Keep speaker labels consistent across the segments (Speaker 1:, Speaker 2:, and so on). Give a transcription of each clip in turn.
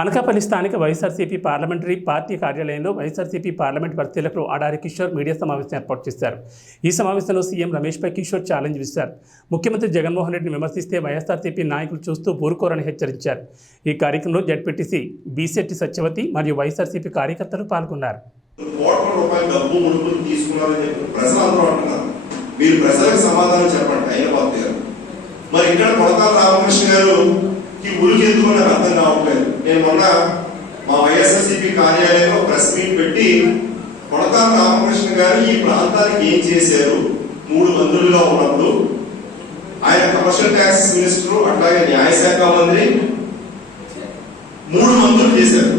Speaker 1: అనకాపల్లి స్థానిక YSRCP parliamentary party కార్యాలయంలో YSRCP parliament పరిశీలకులు ఆడారి కిషోర్ మీడియా సమావేశం ఏర్పాటు చేశారు. ఈ సమావేశంలో సీఎం రమేష్పై కిషోర్ ఛాలెంజ్ విసిరారు. ముఖ్యమంత్రి జగన్మోహన్ రెడ్డిని విమర్శిస్తే వైఎస్ఆర్సీపీ నాయకులు చూస్తూ ఊరుకోరని హెచ్చరించారు. ఈ కార్యక్రమంలో జడ్పీటీసీ బీసెట్టి సత్యవతి మరియు వైఎస్ఆర్సీపీ కార్యకర్తలు పాల్గొన్నారు.
Speaker 2: మీరు ప్రజలకు సమాధానం చెప్పండి గారు. మరి ఇక్కడ కొడతాల రామకృష్ణ గారు ఈ ఊరికి ఎందుకు నాకు అర్థం కావట్లేదు. నేను మొన్న మా వైఎస్ఆర్సీపీ కార్యాలయంలో ప్రెస్ మీట్ పెట్టి కొడతాల రామకృష్ణ గారు ఈ ప్రాంతానికి ఏం చేశారు? మూడు మంత్రులుగా ఉన్నప్పుడు ఆయన కమర్షియల్ ట్యాక్స్ మినిస్టర్ అట్లాగే న్యాయశాఖ మంత్రి మూడు మంత్రులు చేశారు.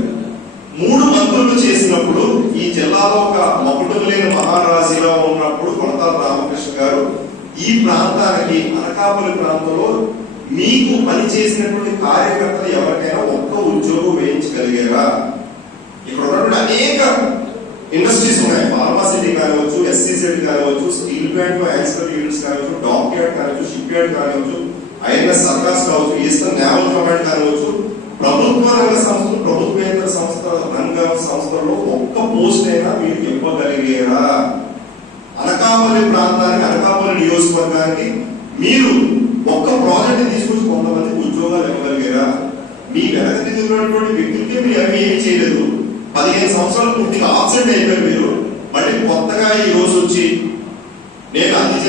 Speaker 2: మూడు మంత్రులు చేసినప్పుడు ఈ జిల్లాలో ఒక మకుటం లేని మహారాజీలో ఉన్నప్పుడు కొనతాల రామకృష్ణ గారు ఈ ప్రాంతానికి అనకాపల్లి ప్రాంతంలో మీకు పని కార్యకర్త కార్యకర్తలు ఎవరికైనా ఒక్క ఉద్యోగం కూడా ఇక్కడ ఉన్నటువంటి అనేక ఇండస్ట్రీస్ ఉన్నాయి. ఫార్మాసిటీ కానివచ్చు ఎస్సీసెడ్ కానివచ్చు స్టీల్ ప్లాంట్ యాక్సిడెంట్ యూనిట్స్ కానివచ్చు డాక్ యార్డ్ కానివచ్చు షిప్ యార్డ్ కానివచ్చు ఐఎన్ఎస్ సర్కాస్ కావచ్చు ఈస్టర్న్ నేవల్ కమాండ్ కానివచ్చు ప్రభుత్వ రంగ సంస్థలు ప్రభుత్వేతర సంస్థ రంగ సంస్థల్లో ఒక్క పోస్ట్ అయినా మీరు ఇవ్వగలిగేరా? అనకాపల్లి ప్రాంతానికి అనకాపల్లి నియోజకవర్గానికి మీరు ఒక్క ప్రాజెక్ట్ మీ వెనక తిరుగుతున్నటువంటి వ్యక్తులకి మీరు అవి ఏమి చేయలేదు. పదిహేను సంవత్సరాలు పూర్తిగా ఆబ్సెంట్ అయిపోయారు మీరు. మళ్ళీ కొత్తగా ఈ రోజు వచ్చి నేను అందించే